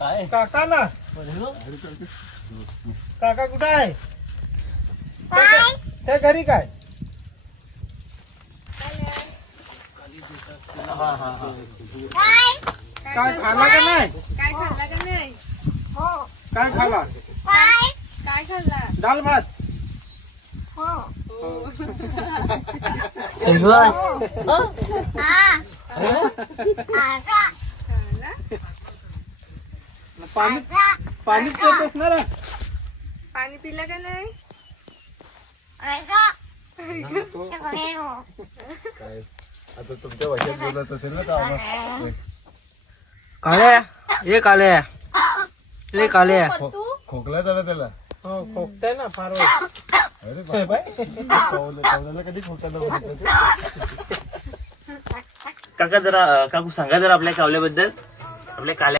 काका ना काका कुठं आहे त्या घरी काय काय खाला का नाही काय खाल्ला का नाही? काय खाला काय खाल्ला? दाल भात पाणी पाणी पित असणार पाणी पिलं का नाही? आता तुमच्या भाषेत बोलत असेल ना तर काल्या ये काल्या ये काल्या खोकला झाला त्याला हो खोकताय ना फार अरे कवल्याला कधी खोकला काका जरा काकू सांगा जरा आपल्या कावल्याबद्दल आपल्या काल्या